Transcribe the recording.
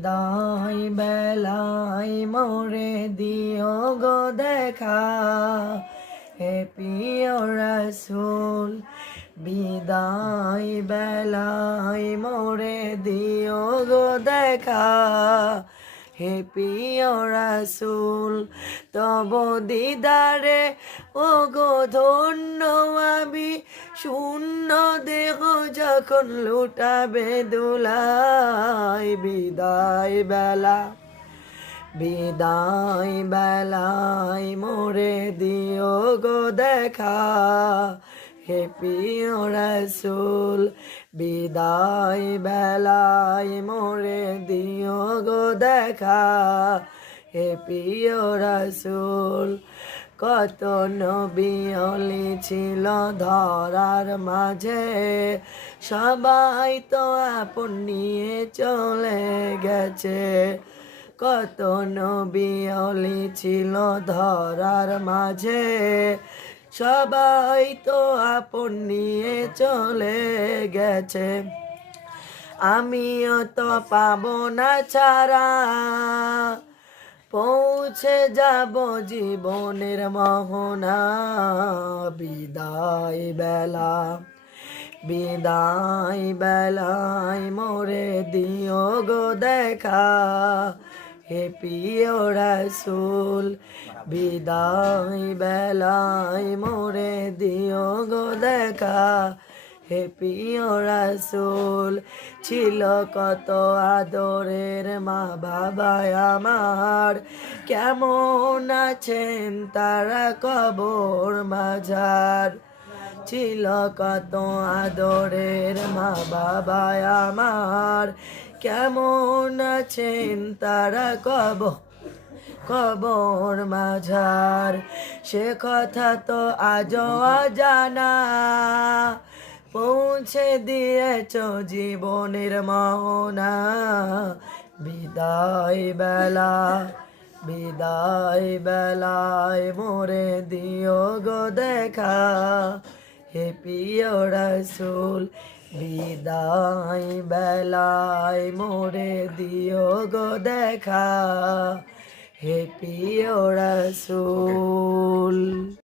বিদায় বেলায় মোরে দিও গো দেখা, হে প্রিয় রাসূল বিদায় বেলায় মোরে দিও গো দেখা, হে প্রিয় রাসূল তব দিদারে ও গো ধন্য আমি, শূন্য দেহ যখন লুটাবে দোলাই, বিদায় বেলা বিদায় বেলায় মোরে দিও গো দেখা, হে প্রিয় রাসূল বিদায় বেলায় মোরে দিও গো দেখা, হে প্রিয় রাসূল। কত নবী অলি ছিল ধরার মাঝে, সবাই তো আপন নিয়ে চলে গেছে। কত নবী অলি ছিল ধরার মাঝে, সবাই তো আপন নিয়ে চলে গেছে। আমিও তো পাবো না ছাড়া, পৌঁছে যাব জীবনের মোহনা, বিদায় বেলা বিদায় বেলায় মোরে দিও গো দেখা, হে প্রিয় রাসূল বিদায় বেলায় মোরে দিও গো দেখা, হে প্রিয় রাসূল। ছিল কত আদরের মা বাবা আমার, কেমন আছেন তারা কবর মাঝার। ছিল কত আদরের মা বাবা আমার, কেমন আছেন তারা কবর মাঝার। সে কথা তো আজও অজানা, পৌঁছে দিয়েছ জীবনের মোহনা, বিদায় বেলা বিদায় বেলায় মোরে দিও গো দেখা, হে প্রিয় রাসূল বিদায় বেলায় মোরে দিও গো দেখা, হে প্রিয় রাসূল।